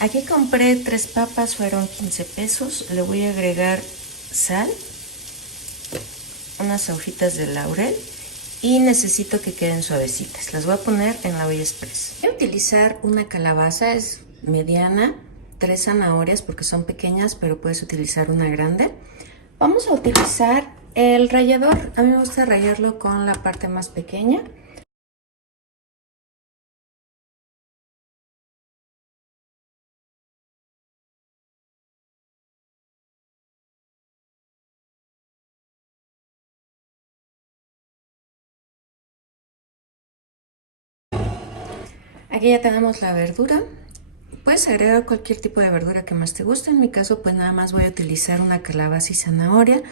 Aquí compré 3 papas, fueron 15 pesos. Le voy a agregar sal, unas hojitas de laurel y necesito que queden suavecitas. Las voy a poner en la olla express. Voy a utilizar una calabaza, es mediana, 3 zanahorias porque son pequeñas, pero puedes utilizar una grande. Vamos a utilizar el rallador. A mí me gusta rallarlo con la parte más pequeña. Aquí ya tenemos la verdura. Puedes agregar cualquier tipo de verdura que más te guste. En mi caso, pues nada más voy a utilizar una calabaza y zanahoria.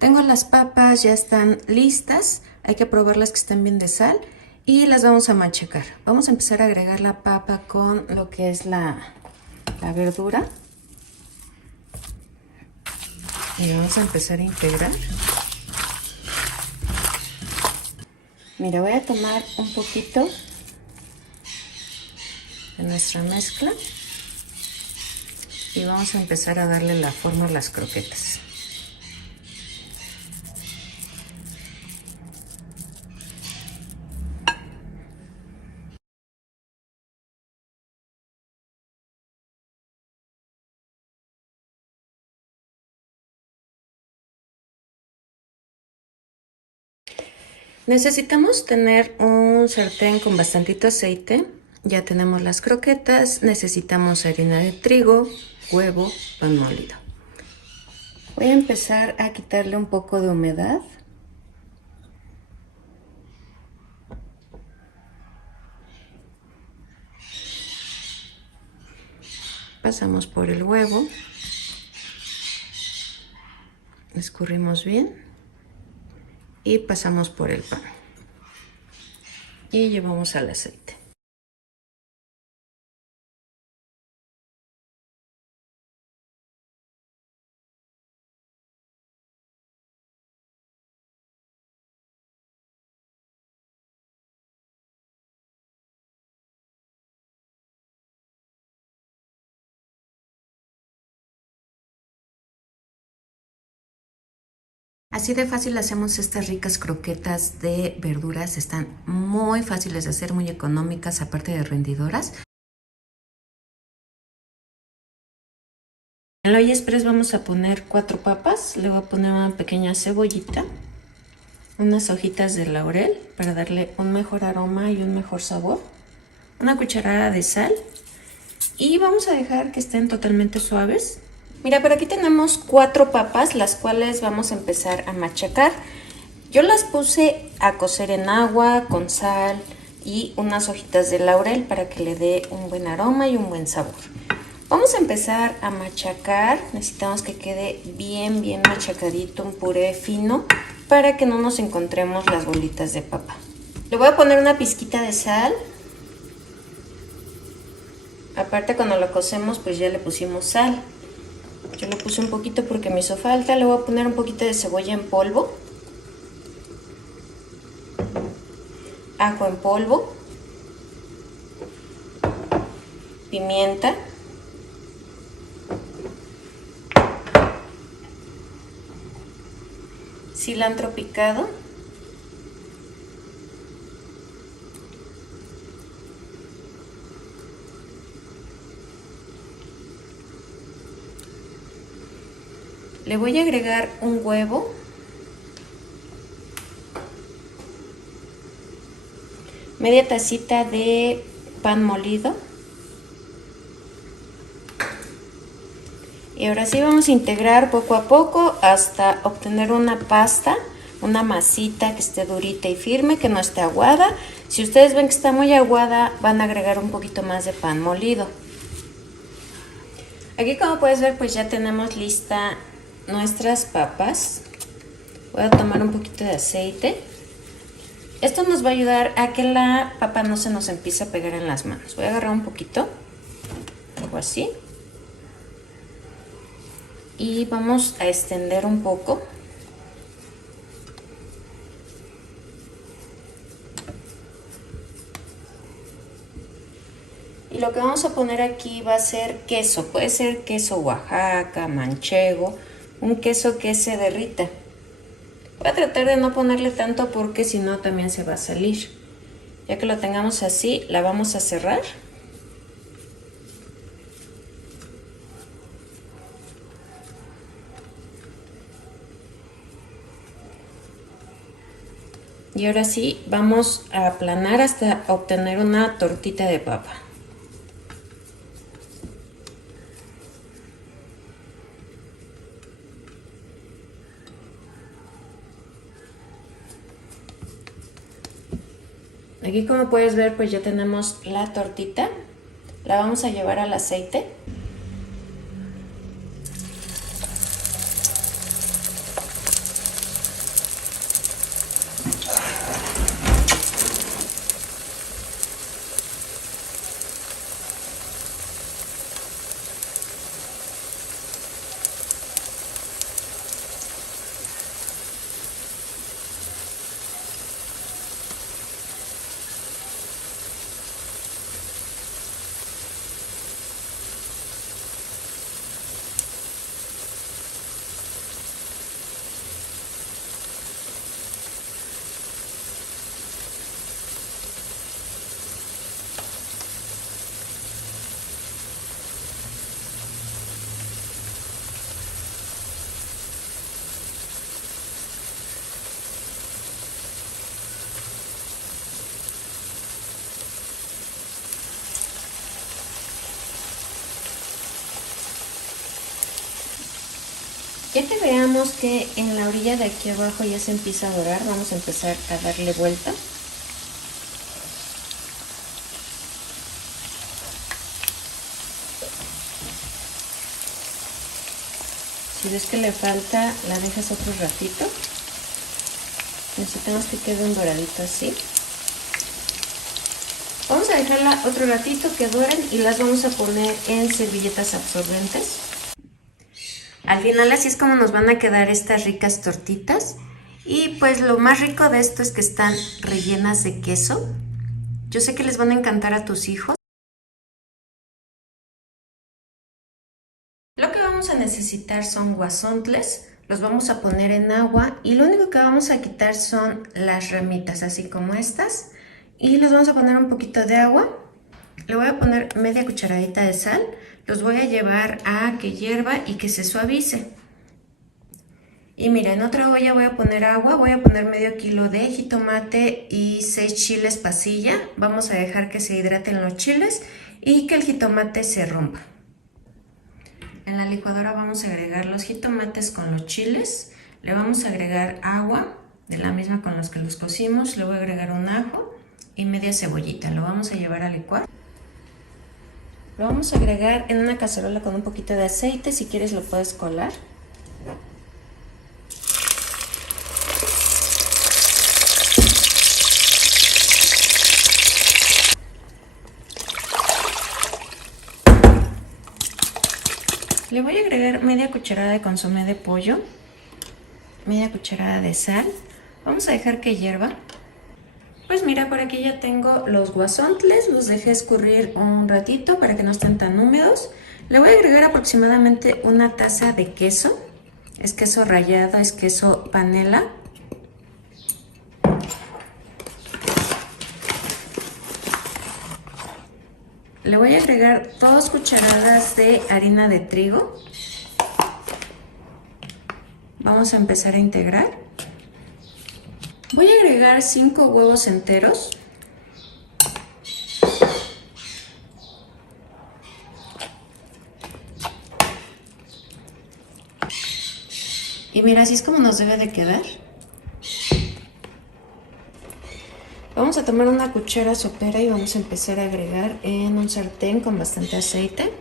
Tengo las papas, ya están listas. Hay que probarlas que estén bien de sal y las vamos a machacar. Vamos a empezar a agregar la papa con lo que es la verdura. Y vamos a empezar a integrar. Mira, voy a tomar un poquito de nuestra mezcla y vamos a empezar a darle la forma a las croquetas. Necesitamos tener un sartén con bastantito aceite. Ya tenemos las croquetas, necesitamos harina de trigo, huevo, pan molido. Voy a empezar a quitarle un poco de humedad. Pasamos por el huevo, escurrimos bien y pasamos por el pan. Y llevamos al aceite. Así de fácil hacemos estas ricas croquetas de verduras. Están muy fáciles de hacer, muy económicas, aparte de rendidoras. En la olla express vamos a poner 4 papas. Le voy a poner una pequeña cebollita, unas hojitas de laurel para darle un mejor aroma y un mejor sabor, una cucharada de sal y vamos a dejar que estén totalmente suaves. Mira, por aquí tenemos 4 papas, las cuales vamos a empezar a machacar. Yo las puse a cocer en agua con sal y unas hojitas de laurel para que le dé un buen aroma y un buen sabor. Vamos a empezar a machacar. Necesitamos que quede bien machacadito, un puré fino para que no nos encontremos las bolitas de papa. Le voy a poner una pizquita de sal. Aparte, cuando lo cocemos pues ya le pusimos sal. Yo le puse un poquito porque me hizo falta. Le voy a poner un poquito de cebolla en polvo, ajo en polvo, pimienta, cilantro picado, le voy a agregar un huevo, media tacita de pan molido y ahora sí vamos a integrar poco a poco hasta obtener una pasta, una masita que esté durita y firme, que no esté aguada. Si ustedes ven que está muy aguada, van a agregar un poquito más de pan molido. Aquí, como puedes ver, pues ya tenemos lista nuestras papas. Voy a tomar un poquito de aceite. Esto nos va a ayudar a que la papa no se nos empiece a pegar en las manos. Voy a agarrar un poquito, algo así, y vamos a extender un poco. Y lo que vamos a poner aquí va a ser queso. Puede ser queso Oaxaca, manchego, un queso que se derrita. Voy a tratar de no ponerle tanto porque si no también se va a salir. Ya que lo tengamos así, la vamos a cerrar. Y ahora sí, vamos a aplanar hasta obtener una tortita de papa. Aquí, como puedes ver, pues ya tenemos la tortita. La vamos a llevar al aceite. Ya que veamos que en la orilla de aquí abajo ya se empieza a dorar, vamos a empezar a darle vuelta. Si ves que le falta, la dejas otro ratito. Necesitamos que quede un doradito así. Vamos a dejarla otro ratito que doren y las vamos a poner en servilletas absorbentes. Al final así es como nos van a quedar estas ricas tortitas. Y pues lo más rico de esto es que están rellenas de queso. Yo sé que les van a encantar a tus hijos. Lo que vamos a necesitar son guasontles. Los vamos a poner en agua y lo único que vamos a quitar son las ramitas, así como estas. Y los vamos a poner un poquito de agua. Le voy a poner media cucharadita de sal. Los voy a llevar a que hierva y que se suavice. Y mira, en otra olla voy a poner agua. Voy a poner medio kilo de jitomate y 6 chiles pasilla. Vamos a dejar que se hidraten los chiles y que el jitomate se rompa. En la licuadora vamos a agregar los jitomates con los chiles. Le vamos a agregar agua, de la misma con los que los cocimos. Le voy a agregar un ajo y media cebollita. Lo vamos a llevar a licuar. Lo vamos a agregar en una cacerola con un poquito de aceite. Si quieres lo puedes colar. Le voy a agregar media cucharada de consomé de pollo, media cucharada de sal. Vamos a dejar que hierva. Pues mira, por aquí ya tengo los guasontles, los dejé escurrir un ratito para que no estén tan húmedos. Le voy a agregar aproximadamente una taza de queso. Es queso rallado, es queso panela. Le voy a agregar 2 cucharadas de harina de trigo. Vamos a empezar a integrar. Voy a agregar 5 huevos enteros. Y mira, así es como nos debe de quedar. Vamos a tomar una cuchara sopera y vamos a empezar a agregar en un sartén con bastante aceite.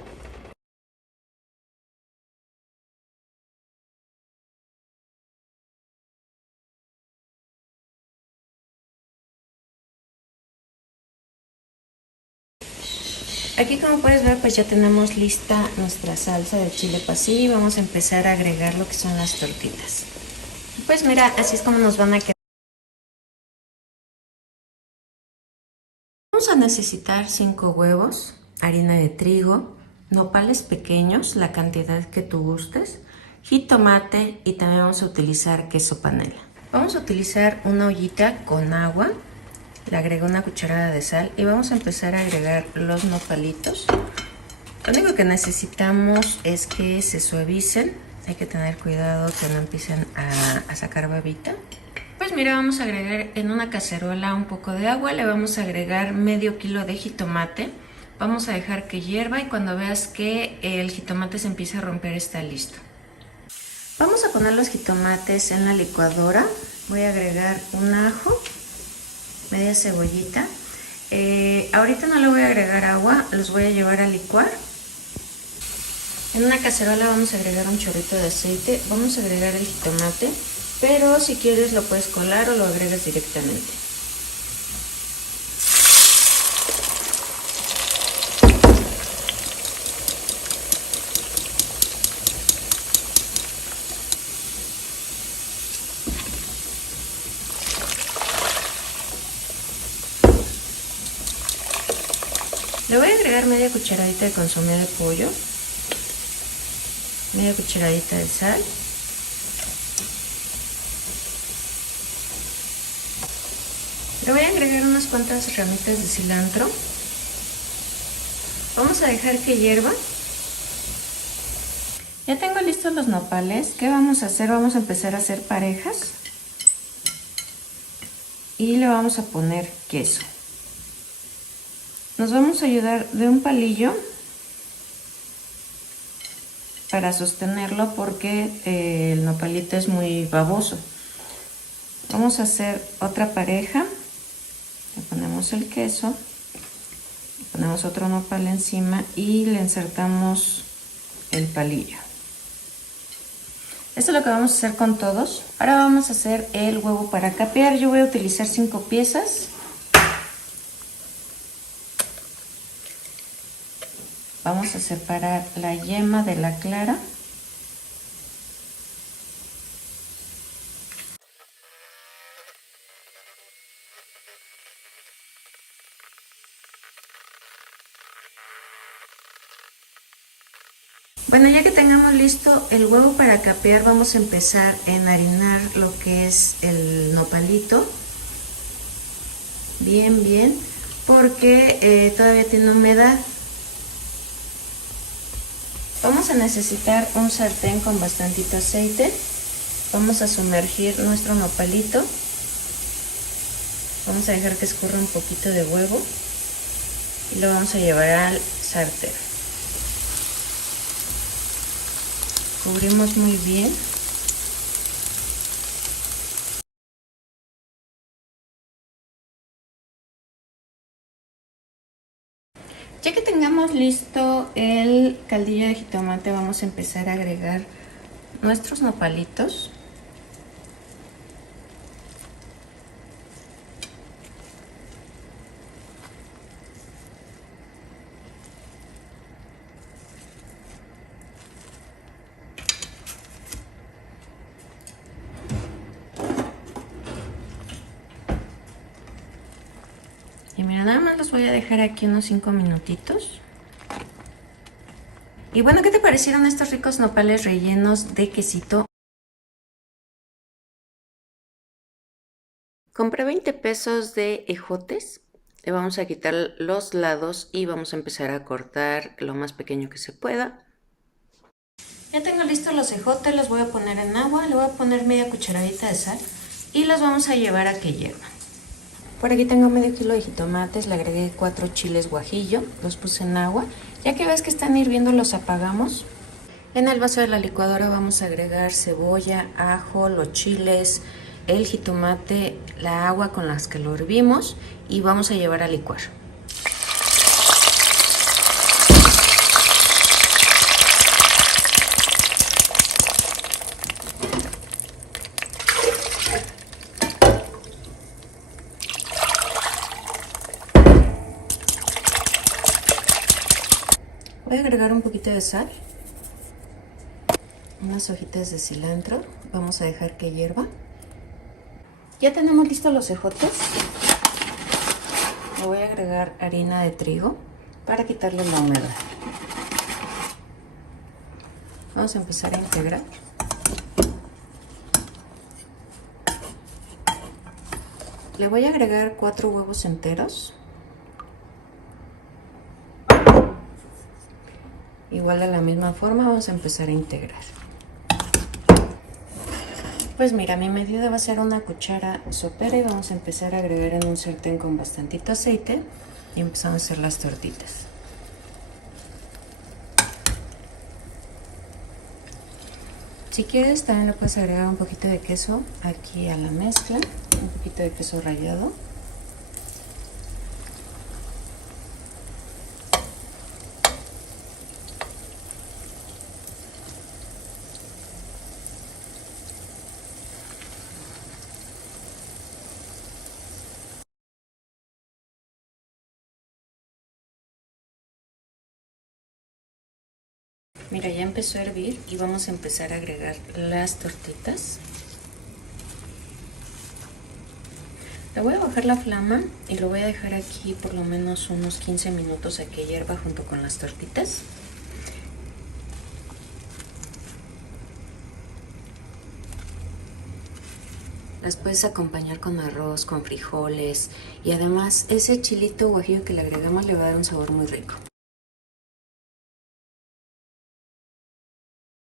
Aquí, como puedes ver, pues ya tenemos lista nuestra salsa de chile pasilla y vamos a empezar a agregar lo que son las tortitas. Pues mira, así es como nos van a quedar. Vamos a necesitar 5 huevos. harina de trigo, nopales pequeños, la cantidad que tú gustes, jitomate y también vamos a utilizar queso panela. Vamos a utilizar una ollita con agua, le agrego una cucharada de sal y vamos a empezar a agregar los nopalitos. Lo único que necesitamos es que se suavicen, hay que tener cuidado que no empiecen a sacar babita. Pues mira, vamos a agregar en una cacerola un poco de agua, le vamos a agregar medio kilo de jitomate. Vamos a dejar que hierva y cuando veas que el jitomate se empieza a romper está listo. Vamos a poner los jitomates en la licuadora. Voy a agregar un ajo, media cebollita. Ahorita no le voy a agregar agua, los voy a llevar a licuar. En una cacerola vamos a agregar un chorrito de aceite, vamos a agregar el jitomate, pero si quieres lo puedes colar o lo agregas directamente. Le voy a agregar media cucharadita de consomé de pollo, media cucharadita de sal, le voy a agregar unas cuantas ramitas de cilantro. Vamos a dejar que hierva. Ya tengo listos los nopales. ¿Qué vamos a hacer? Vamos a empezar a hacer parejas y le vamos a poner queso. Nos vamos a ayudar de un palillo para sostenerlo porque el nopalito es muy baboso. Vamos a hacer otra pareja, le ponemos el queso, le ponemos otro nopal encima y le insertamos el palillo. Esto es lo que vamos a hacer con todos. Ahora vamos a hacer el huevo para capear. Yo voy a utilizar 5 piezas. Vamos a separar la yema de la clara. Bueno, ya que tengamos listo el huevo para capear, vamos a empezar a enharinar lo que es el nopalito. Bien, porque todavía tiene humedad. Vamos a necesitar un sartén con bastantito aceite. Vamos a sumergir nuestro nopalito. Vamos a dejar que escurra un poquito de huevo y lo vamos a llevar al sartén. Cubrimos muy bien. Ya que tengamos listo el caldillo de jitomate, vamos a empezar a agregar nuestros nopalitos. Y mira, nada más los voy a dejar aquí unos 5 minutitos. Y bueno, ¿qué te parecieron estos ricos nopales rellenos de quesito? Compré 20 pesos de ejotes. Le vamos a quitar los lados y vamos a empezar a cortar lo más pequeño que se pueda. Ya tengo listos los ejotes, los voy a poner en agua, le voy a poner media cucharadita de sal y los vamos a llevar a que hiervan. Por aquí tengo medio kilo de jitomates, le agregué 4 chiles guajillo, los puse en agua. Ya que ves que están hirviendo, los apagamos. En el vaso de la licuadora vamos a agregar cebolla, ajo, los chiles, el jitomate, la agua con las que lo hervimos y vamos a llevar a licuar. Voy a agregar un poquito de sal, unas hojitas de cilantro, vamos a dejar que hierva. Ya tenemos listos los ejotes. Le voy a agregar harina de trigo, para quitarle la humedad. Vamos a empezar a integrar. Le voy a agregar 4 huevos enteros. Igual de la misma forma vamos a empezar a integrar. Pues mira, mi medida va a ser una cuchara sopera y vamos a empezar a agregar en un sartén con bastantito aceite y empezamos a hacer las tortitas. Si quieres también le puedes agregar un poquito de queso aquí a la mezcla, un poquito de queso rallado. Mira, ya empezó a hervir y vamos a empezar a agregar las tortitas. Le voy a bajar la flama y lo voy a dejar aquí por lo menos unos 15 minutos a que hierva junto con las tortitas. Las puedes acompañar con arroz, con frijoles y además ese chilito guajillo que le agregamos le va a dar un sabor muy rico.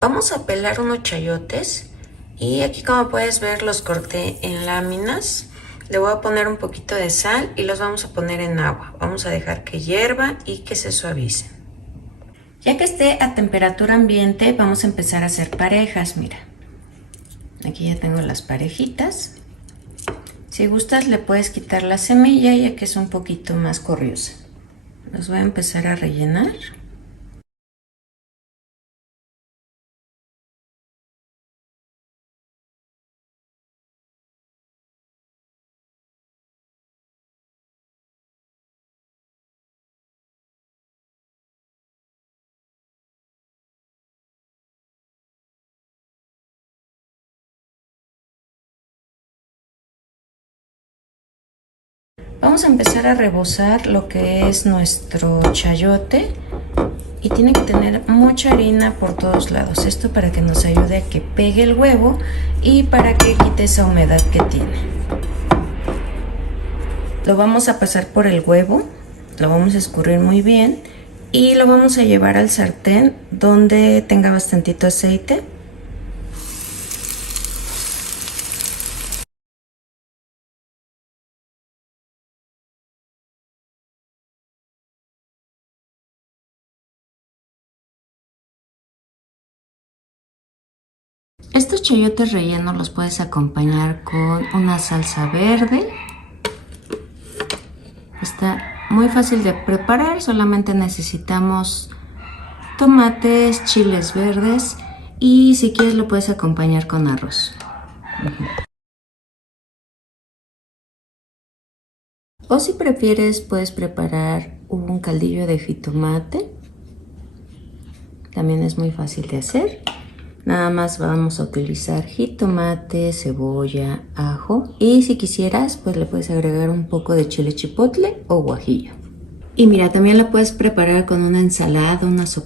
Vamos a pelar unos chayotes y aquí, como puedes ver, los corté en láminas. Le voy a poner un poquito de sal y los vamos a poner en agua. Vamos a dejar que hierva y que se suavice. Ya que esté a temperatura ambiente, vamos a empezar a hacer parejas. Mira, aquí ya tengo las parejitas. Si gustas le puedes quitar la semilla ya que es un poquito más corriosa. Los voy a empezar a rellenar. Vamos a empezar a rebozar lo que es nuestro chayote y tiene que tener mucha harina por todos lados. Esto para que nos ayude a que pegue el huevo y para que quite esa humedad que tiene. Lo vamos a pasar por el huevo, lo vamos a escurrir muy bien y lo vamos a llevar al sartén donde tenga bastantito aceite. Estos chayotes rellenos los puedes acompañar con una salsa verde. Está muy fácil de preparar, solamente necesitamos tomates, chiles verdes y si quieres lo puedes acompañar con arroz. O si prefieres puedes preparar un caldillo de jitomate. También es muy fácil de hacer. Nada más vamos a utilizar jitomate, cebolla, ajo y si quisieras pues le puedes agregar un poco de chile chipotle o guajillo. Y mira, también la puedes preparar con una ensalada, una sopa.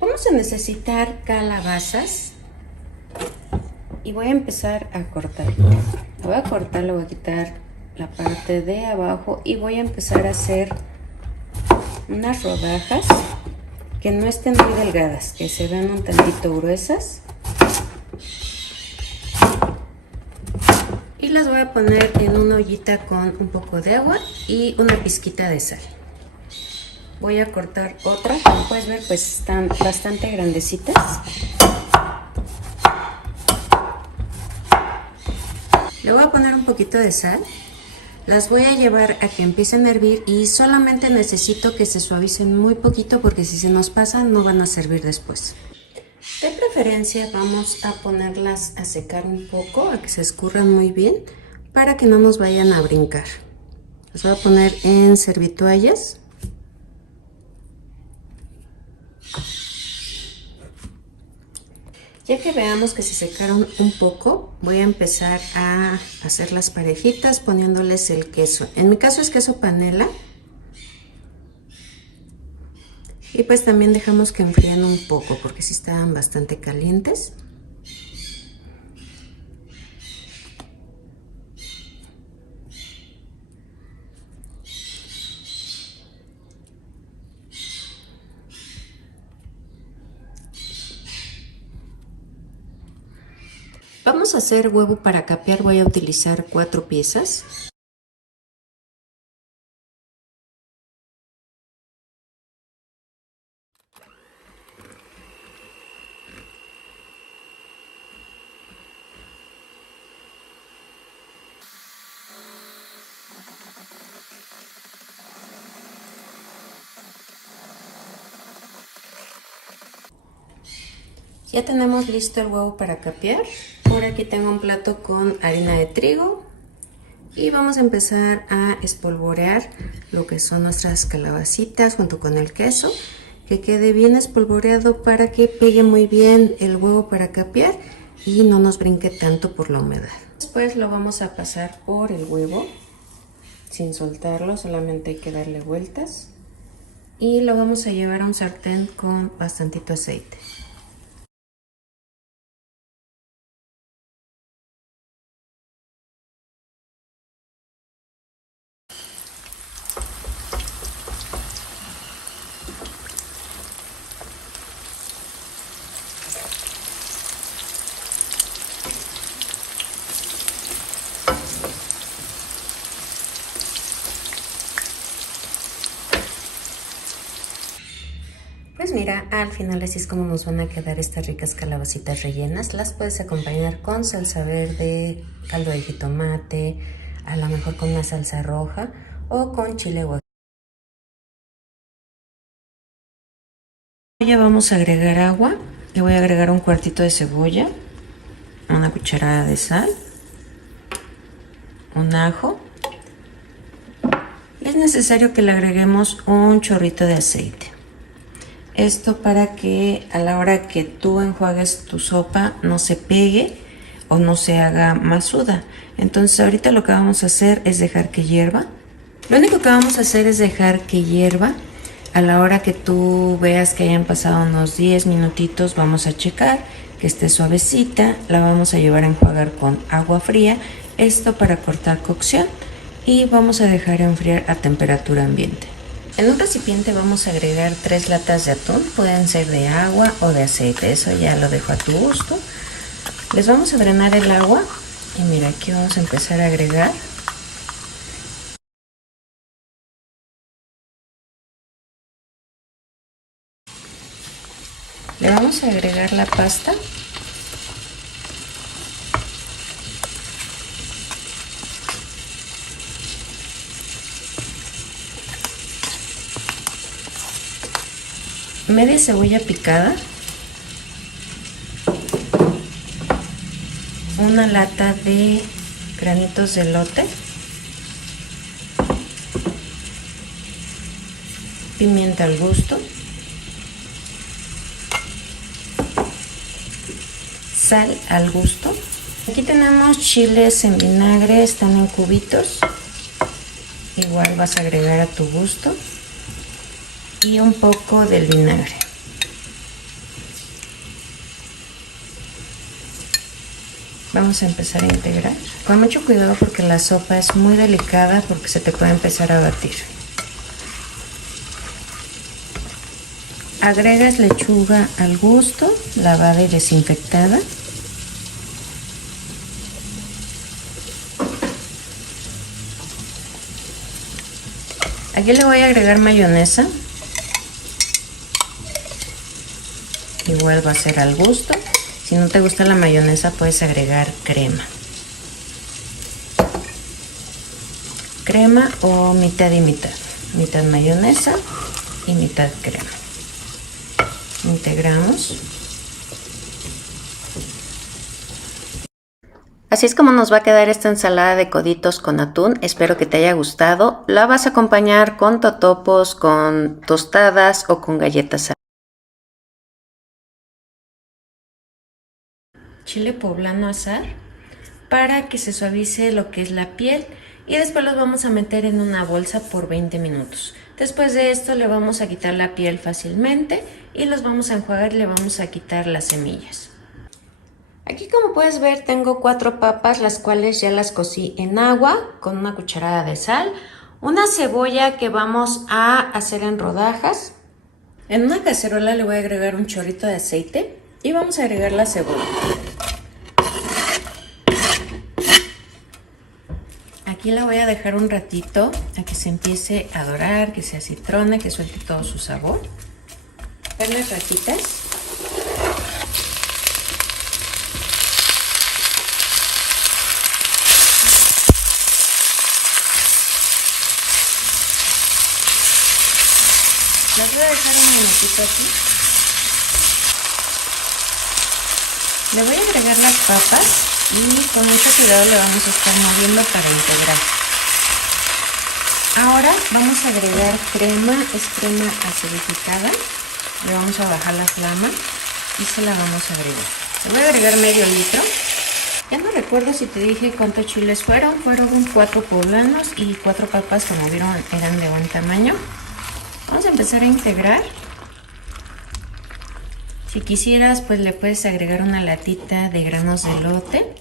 Vamos a necesitar calabazas y voy a empezar a cortar. Lo voy a cortar, le voy a quitar la parte de abajo y voy a empezar a hacer unas rodajas que no estén muy delgadas, que se vean un tantito gruesas. Y las voy a poner en una ollita con un poco de agua y una pizquita de sal. Voy a cortar otra, como puedes ver pues están bastante grandecitas. Le voy a poner un poquito de sal. Las voy a llevar a que empiecen a hervir y solamente necesito que se suavicen muy poquito porque si se nos pasan no van a servir después. De preferencia vamos a ponerlas a secar un poco, a que se escurran muy bien para que no nos vayan a brincar. Las voy a poner en servitoallas. Ya que veamos que se secaron un poco, voy a empezar a hacer las parejitas poniéndoles el queso. En mi caso es queso panela. Y pues también dejamos que enfríen un poco porque sí estaban bastante calientes. Vamos a hacer huevo para capear. Voy a utilizar 4 piezas. Ya tenemos listo el huevo para capear. Por aquí tengo un plato con harina de trigo y vamos a empezar a espolvorear lo que son nuestras calabacitas junto con el queso, que quede bien espolvoreado para que pegue muy bien el huevo para capear y no nos brinque tanto por la humedad. Después lo vamos a pasar por el huevo sin soltarlo, solamente hay que darle vueltas y lo vamos a llevar a un sartén con bastantito aceite. Pues mira, al final así es como nos van a quedar estas ricas calabacitas rellenas. Las puedes acompañar con salsa verde, caldo de jitomate, a lo mejor con una salsa roja o con chile guajillo. Ya vamos a agregar agua. Le voy a agregar un cuartito de cebolla, una cucharada de sal, un ajo. Y es necesario que le agreguemos un chorrito de aceite. Esto para que a la hora que tú enjuagues tu sopa no se pegue o no se haga masuda. Entonces ahorita lo que vamos a hacer es dejar que hierva. Lo único que vamos a hacer es dejar que hierva. A la hora que tú veas que hayan pasado unos 10 minutitos, vamos a checar que esté suavecita. La vamos a llevar a enjuagar con agua fría. Esto para cortar cocción. Y vamos a dejar enfriar a temperatura ambiente. En un recipiente vamos a agregar 3 latas de atún, pueden ser de agua o de aceite, eso ya lo dejo a tu gusto. Les vamos a drenar el agua y mira, aquí vamos a empezar a agregar. Le vamos a agregar la pasta. Media cebolla picada, una lata de granitos de elote, pimienta al gusto, sal al gusto. Aquí tenemos chiles en vinagre, están en cubitos, igual vas a agregar a tu gusto. Y un poco del vinagre. Vamos a empezar a integrar. Con mucho cuidado porque la sopa es muy delicada porque se te puede empezar a batir. Agregas lechuga al gusto, lavada y desinfectada. Aquí le voy a agregar mayonesa. Igual va a ser al gusto. Si no te gusta la mayonesa puedes agregar crema. Crema o mitad y mitad. Mitad mayonesa y mitad crema. Integramos. Así es como nos va a quedar esta ensalada de coditos con atún. Espero que te haya gustado. La vas a acompañar con totopos, con tostadas o con galletas. chile poblano azar para que se suavice lo que es la piel y después los vamos a meter en una bolsa por 20 minutos. Después de esto le vamos a quitar la piel fácilmente y los vamos a enjuagar y le vamos a quitar las semillas. Aquí, como puedes ver, tengo 4 papas, las cuales ya las cocí en agua con una cucharada de sal, una cebolla que vamos a hacer en rodajas. En una cacerola le voy a agregar un chorrito de aceite y vamos a agregar la cebolla. Aquí la voy a dejar un ratito a que se empiece a dorar, que se acitrone, que suelte todo su sabor. Darles ratitas. Las voy a dejar un minutito aquí. Le voy a agregar las papas y con mucho cuidado le vamos a estar moviendo para integrar. Ahora vamos a agregar crema, es crema acidificada. Le vamos a bajar la flama y se la vamos a agregar. Le voy a agregar medio litro. Ya no recuerdo si te dije cuántos chiles fueron. Fueron 4 poblanos y 4 papas, como vieron eran de buen tamaño. Vamos a empezar a integrar. Si quisieras, pues le puedes agregar una latita de granos de elote.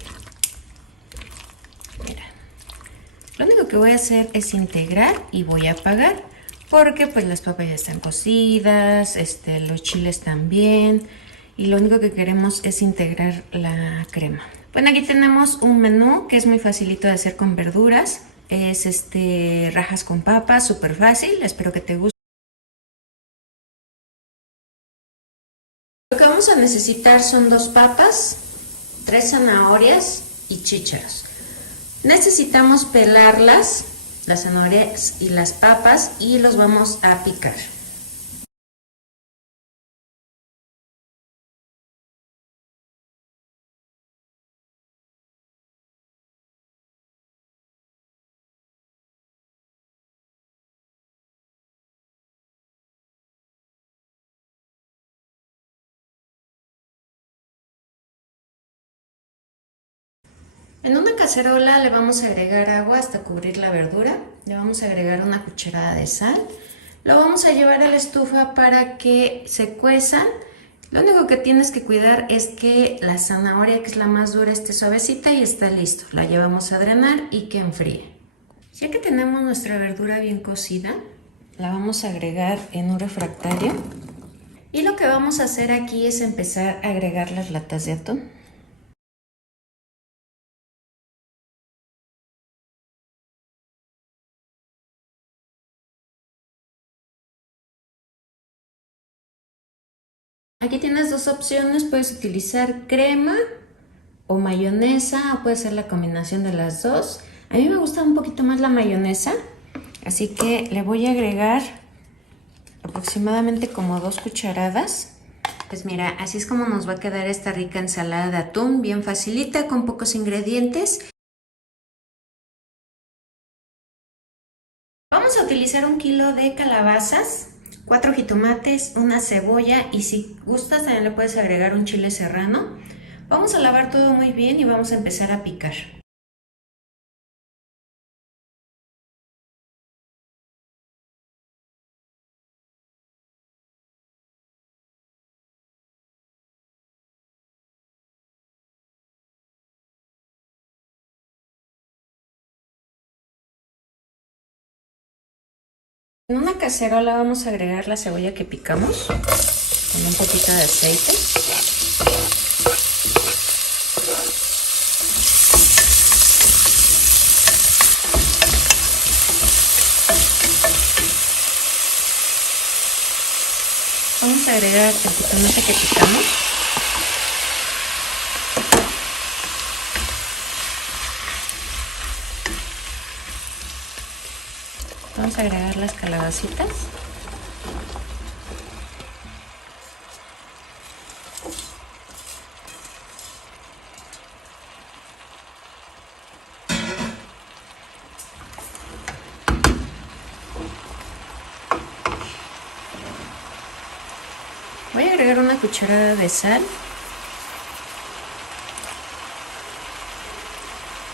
Mira, lo único que voy a hacer es integrar y voy a apagar, porque pues las papas ya están cocidas, los chiles también, y lo único que queremos es integrar la crema. Bueno, aquí tenemos un menú que es muy facilito de hacer con verduras. Es rajas con papas, súper fácil, espero que te guste. Lo que vamos a necesitar son 2 papas, 3 zanahorias y chícharos. Necesitamos pelarlas, las zanahorias y las papas, y los vamos a picar. En una cacerola le vamos a agregar agua hasta cubrir la verdura, le vamos a agregar una cucharada de sal, lo vamos a llevar a la estufa para que se cuezan. Lo único que tienes que cuidar es que la zanahoria, que es la más dura, esté suavecita y está listo. La llevamos a drenar y que enfríe. Ya que tenemos nuestra verdura bien cocida, la vamos a agregar en un refractario. Y lo que vamos a hacer aquí es empezar a agregar las latas de atún. Aquí tienes 2 opciones, puedes utilizar crema o mayonesa, o puede ser la combinación de las dos. A mí me gusta un poquito más la mayonesa, así que le voy a agregar aproximadamente como 2 cucharadas. Pues mira, así es como nos va a quedar esta rica ensalada de atún, bien facilita, con pocos ingredientes. Vamos a utilizar 1 kilo de calabazas, 4 jitomates, una cebolla, y si gustas también le puedes agregar un chile serrano. Vamos a lavar todo muy bien y vamos a empezar a picar. En una cacerola vamos a agregar la cebolla que picamos con un poquito de aceite. Vamos a agregar el jitomate que picamos. Vamos a agregar las calabacitas. Voy a agregar una cucharada de sal.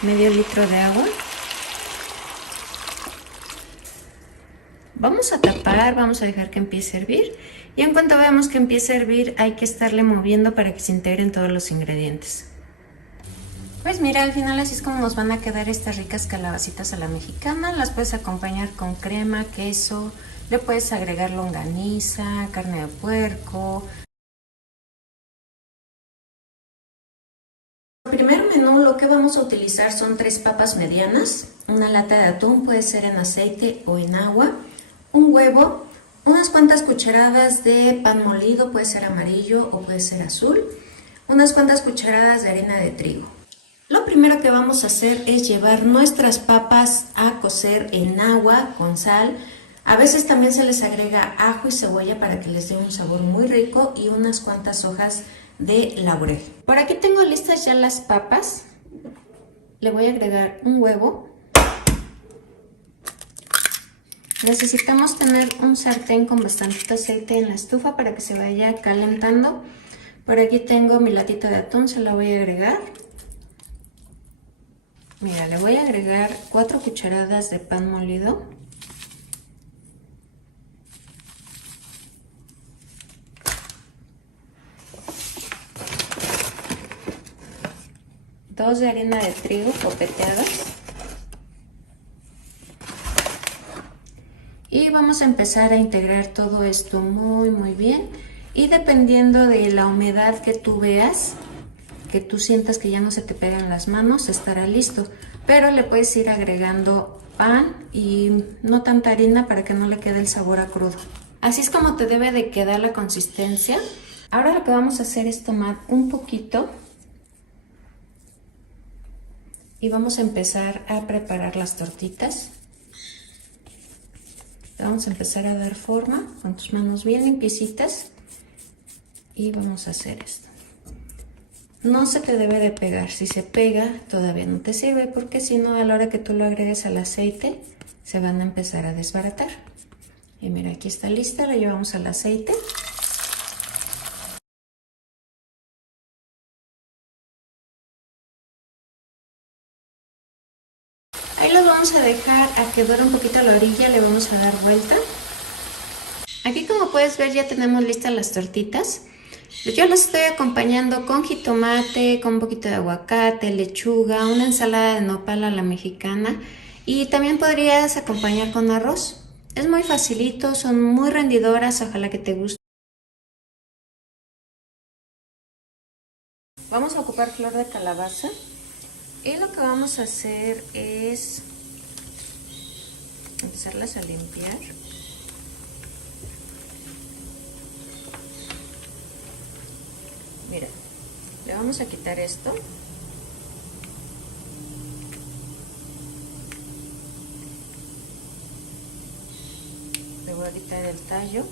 medio litro de agua. Vamos a tapar, vamos a dejar que empiece a hervir y en cuanto veamos que empiece a hervir hay que estarle moviendo para que se integren todos los ingredientes. Pues mira, al final así es como nos van a quedar estas ricas calabacitas a la mexicana. Las puedes acompañar con crema, queso, le puedes agregar longaniza, carne de puerco. El primer menú lo que vamos a utilizar son 3 papas medianas, una lata de atún, puede ser en aceite o en agua, un huevo, unas cuantas cucharadas de pan molido, puede ser amarillo o puede ser azul, unas cuantas cucharadas de harina de trigo. Lo primero que vamos a hacer es llevar nuestras papas a cocer en agua con sal. A veces también se les agrega ajo y cebolla para que les dé un sabor muy rico y unas cuantas hojas de laurel. Por aquí tengo listas ya las papas. Le voy a agregar un huevo. Necesitamos tener un sartén con bastante aceite en la estufa para que se vaya calentando. Por aquí tengo mi latita de atún, se la voy a agregar. Mira, le voy a agregar 4 cucharadas de pan molido. Dos de harina de trigo copeteadas. Y vamos a empezar a integrar todo esto muy bien. Y dependiendo de la humedad que tú veas, que tú sientas que ya no se te pegan las manos, estará listo. Pero le puedes ir agregando pan y no tanta harina para que no le quede el sabor a crudo. Así es como te debe de quedar la consistencia. Ahora lo que vamos a hacer es tomar un poquito y vamos a empezar a preparar las tortitas. Le vamos a empezar a dar forma con tus manos bien limpiecitas y vamos a hacer esto. No se te debe de pegar, si se pega todavía no te sirve porque si no a la hora que tú lo agregues al aceite se van a empezar a desbaratar. Y mira, aquí está lista, la llevamos al aceite. Ahí los vamos a dejar a que dore un poquito a la orilla, le vamos a dar vuelta. Aquí como puedes ver ya tenemos listas las tortitas. Yo las estoy acompañando con jitomate, con un poquito de aguacate, lechuga, una ensalada de nopal a la mexicana y también podrías acompañar con arroz. Es muy facilito, son muy rendidoras, ojalá que te guste. Vamos a ocupar flor de calabaza y lo que vamos a hacer es empezarlas a limpiar. Mira, le vamos a quitar esto. Le voy a quitar el tallo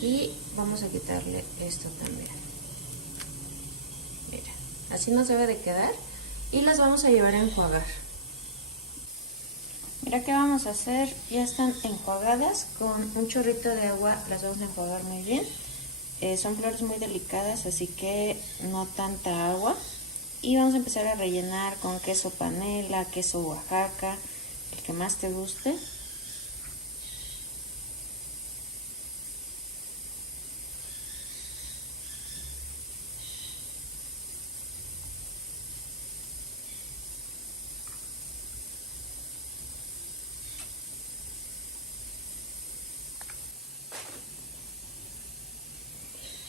y vamos a quitarle esto también. Mira, así nos debe de quedar y las vamos a llevar a enjuagar. Mira qué vamos a hacer, ya están enjuagadas con un chorrito de agua, las vamos a enjuagar muy bien. Son flores muy delicadas, así que no tanta agua. Y vamos a empezar a rellenar con queso panela, queso Oaxaca, el que más te guste.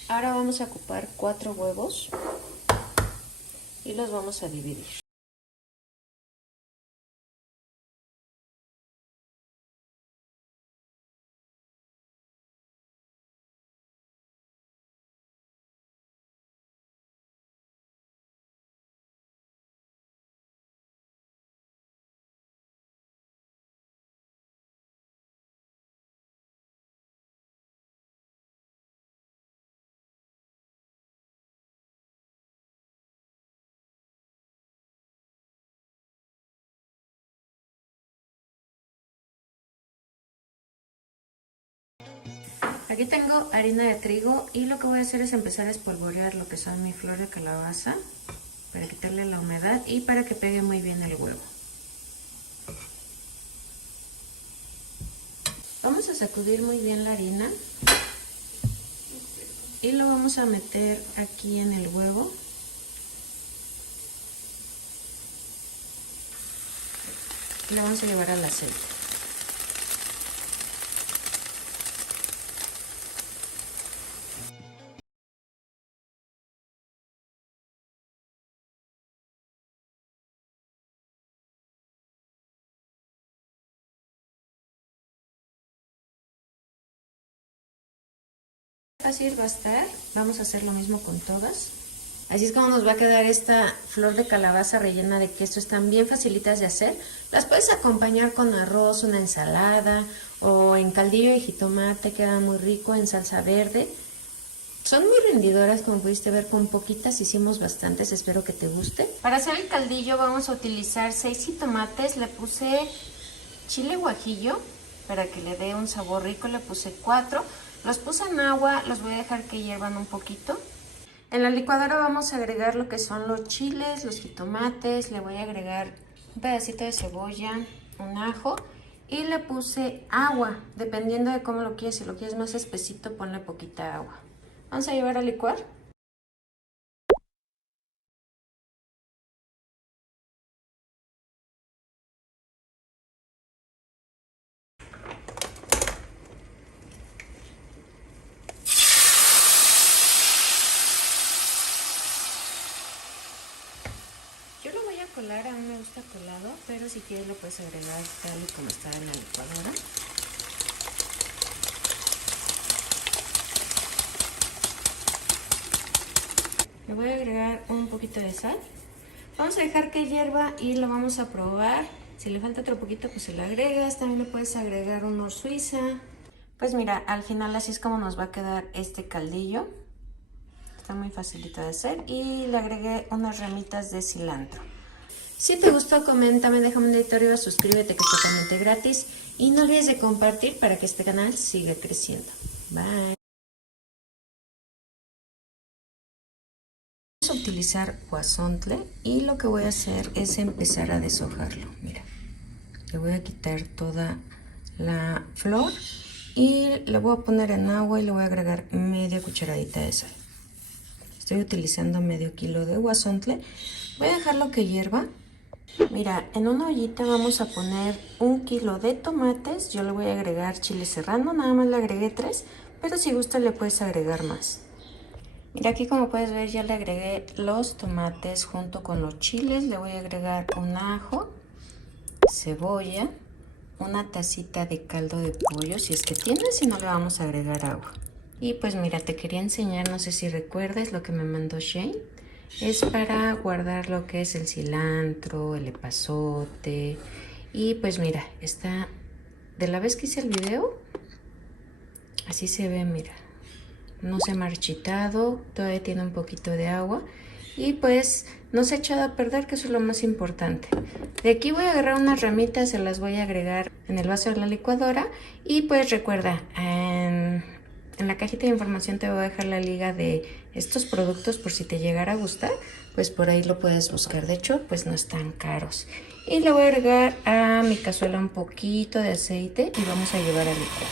Ahora vamos a ocupar 4 huevos y los vamos a dividir. Aquí tengo harina de trigo y lo que voy a hacer es empezar a espolvorear lo que son mi flor de calabaza. para quitarle la humedad y para que pegue muy bien el huevo. Vamos a sacudir muy bien la harina y lo vamos a meter aquí en el huevo. Y lo vamos a llevar al aceite. Fácil va a estar, vamos a hacer lo mismo con todas. Así es como nos va a quedar esta flor de calabaza rellena de queso. Están bien facilitas de hacer. Las puedes acompañar con arroz, una ensalada o en caldillo de jitomate, queda muy rico, en salsa verde. Son muy rendidoras, como pudiste ver, con poquitas hicimos bastantes, espero que te guste. Para hacer el caldillo vamos a utilizar 6 jitomates, le puse chile guajillo para que le dé un sabor rico, le puse 4. Los puse en agua, los voy a dejar que hiervan un poquito. En la licuadora vamos a agregar lo que son los chiles, los jitomates, le voy a agregar un pedacito de cebolla, un ajo y le puse agua, dependiendo de cómo lo quieres. Si lo quieres más espesito, ponle poquita agua. Vamos a llevar a licuar. Yo lo voy a colar, a mí me gusta colado, pero si quieres lo puedes agregar tal y como está en la licuadora. Le voy a agregar un poquito de sal. Vamos a dejar que hierva y lo vamos a probar. Si le falta otro poquito, pues se lo agregas. También le puedes agregar un nor suiza. Pues mira, al final así es como nos va a quedar este caldillo. Está muy facilito de hacer. Y le agregué unas ramitas de cilantro. Si te gustó, coméntame, déjame un dedito arriba, suscríbete que es totalmente gratis. Y no olvides de compartir para que este canal siga creciendo. Bye. Vamos a utilizar guasontle y lo que voy a hacer es empezar a deshojarlo. Mira, le voy a quitar toda la flor y le voy a poner en agua y le voy a agregar media cucharadita de sal. Estoy utilizando medio kilo de guasontle. Voy a dejarlo que hierva. Mira, en una ollita vamos a poner 1 kilo de tomates. Yo le voy a agregar chile serrano, nada más le agregué 3, pero si gusta le puedes agregar más. Mira, aquí como puedes ver ya le agregué los tomates junto con los chiles. Le voy a agregar un ajo, cebolla, una tacita de caldo de pollo si es que tienes, si no le vamos a agregar agua. Y pues mira, te quería enseñar, no sé si recuerdas lo que me mandó Shane. Es para guardar lo que es el cilantro, el epazote. Y pues mira, está de la vez que hice el video, así se ve, mira. No se ha marchitado, todavía tiene un poquito de agua y pues no se ha echado a perder, que eso es lo más importante. De aquí voy a agarrar unas ramitas, se las voy a agregar en el vaso de la licuadora y pues recuerda, en la cajita de información te voy a dejar la liga de estos productos por si te llegara a gustar, pues por ahí lo puedes buscar. De hecho, pues no están caros. Y le voy a agregar a mi cazuela un poquito de aceite y vamos a llevar a licuar.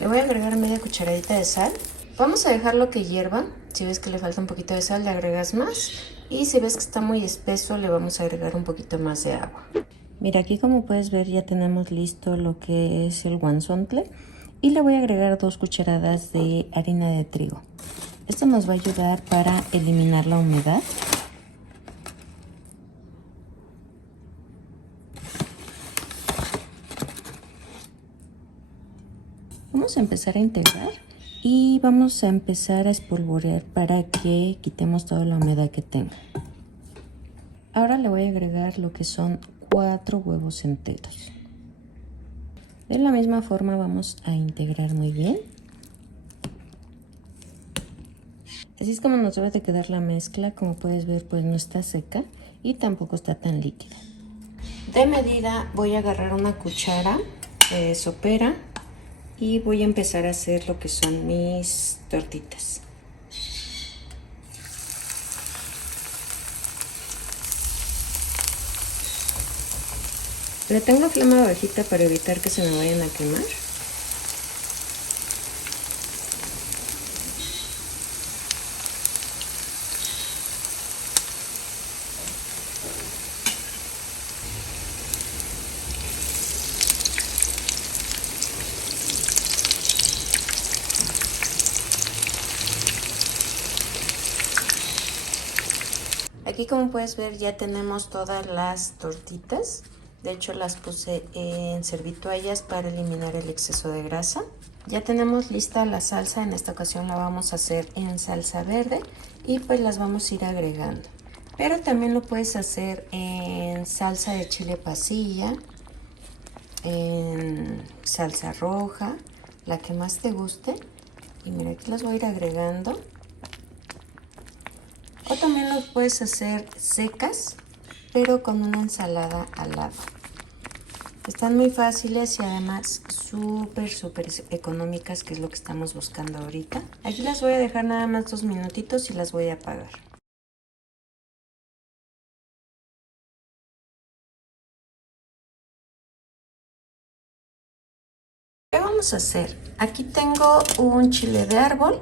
Le voy a agregar media cucharadita de sal. Vamos a dejarlo que hierva. Si ves que le falta un poquito de sal, le agregas más. Y si ves que está muy espeso, le vamos a agregar un poquito más de agua. Mira, aquí como puedes ver ya tenemos listo lo que es el guasontle. Y le voy a agregar 2 cucharadas de harina de trigo. Esto nos va a ayudar para eliminar la humedad. Vamos a empezar a integrar y vamos a empezar a espolvorear para que quitemos toda la humedad que tenga. Ahora le voy a agregar lo que son 4 huevos enteros. De la misma forma vamos a integrar muy bien. Así es como nos debe de quedar la mezcla. Como puedes ver, pues no está seca y tampoco está tan líquida. De medida voy a agarrar una cuchara sopera y voy a empezar a hacer lo que son mis tortitas. Le tengo flama bajita para evitar que se me vayan a quemar. Aquí, como puedes ver, ya tenemos todas las tortitas. De hecho, las puse en servitoallas para eliminar el exceso de grasa. Ya tenemos lista la salsa. En esta ocasión la vamos a hacer en salsa verde y pues las vamos a ir agregando. Pero también lo puedes hacer en salsa de chile pasilla, en salsa roja, la que más te guste. Y mira, aquí las voy a ir agregando. O también lo puedes hacer secas, pero con una ensalada al lado. Están muy fáciles y además súper económicas, que es lo que estamos buscando ahorita. Aquí las voy a dejar nada más 2 minutitos y las voy a apagar. ¿Qué vamos a hacer? Aquí tengo un chile de árbol.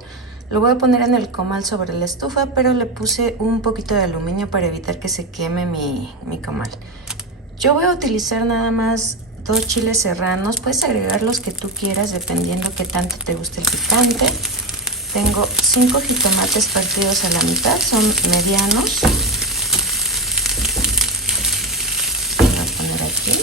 Lo voy a poner en el comal sobre la estufa, pero le puse un poquito de aluminio para evitar que se queme mi comal. Yo voy a utilizar nada más 2 chiles serranos. Puedes agregar los que tú quieras dependiendo qué tanto te guste el picante. Tengo 5 jitomates partidos a la mitad, son medianos. Voy a poner aquí.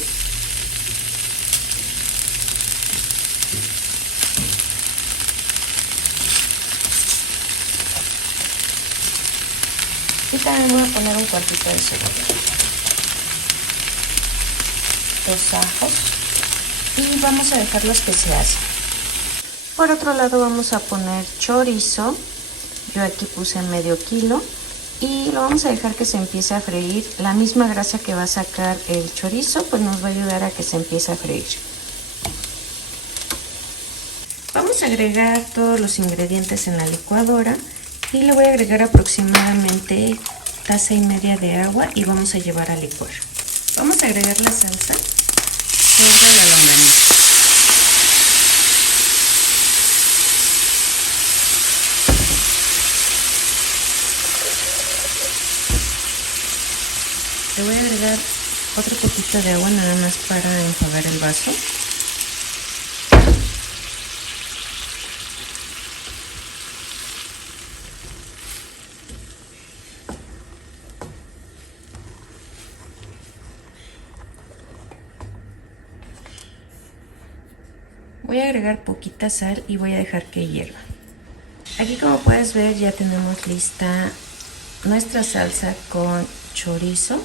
Y también voy a poner un cuartito de cebolla, 2 ajos y vamos a dejarlos que se hacen. Por otro lado vamos a poner chorizo. Yo aquí puse medio kilo y lo vamos a dejar que se empiece a freír. La misma grasa que va a sacar el chorizo pues nos va a ayudar a que se empiece a freír. Vamos a agregar todos los ingredientes en la licuadora y le voy a agregar aproximadamente 1,5 tazas de agua y vamos a llevar a licuar. Vamos a agregar la salsa sobre la longaniza. Le voy a agregar otro poquito de agua nada más para enjuagar el vaso. Voy a agregar poquita sal y voy a dejar que hierva. Aquí, como puedes ver, ya tenemos lista nuestra salsa con chorizo.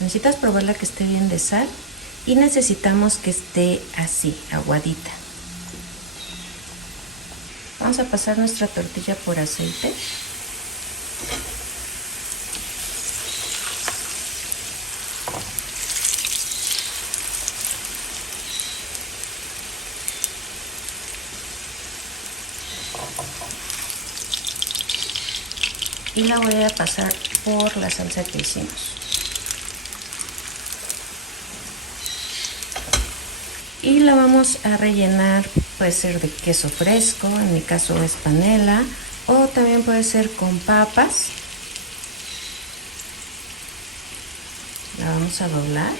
Necesitas probarla que esté bien de sal y necesitamos que esté así, aguadita. Vamos a pasar nuestra tortilla por aceite. Y la voy a pasar por la salsa que hicimos. Y la vamos a rellenar, puede ser de queso fresco, en mi caso es panela, o también puede ser con papas. La vamos a doblar.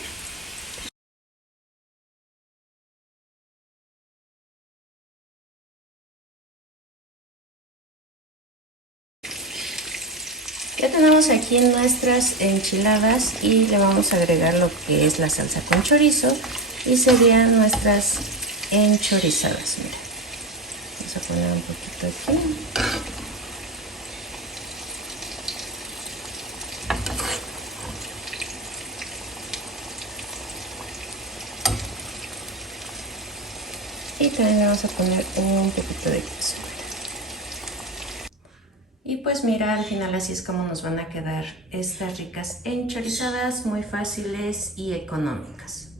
Ya tenemos aquí nuestras enchiladas y le vamos a agregar lo que es la salsa con chorizo y serían nuestras enchorizadas. Mira, vamos a poner un poquito aquí. Y también le vamos a poner un poquito de queso. Y pues pues mira, al final así es como nos van a quedar estas ricas enchorizadas, muy fáciles y económicas.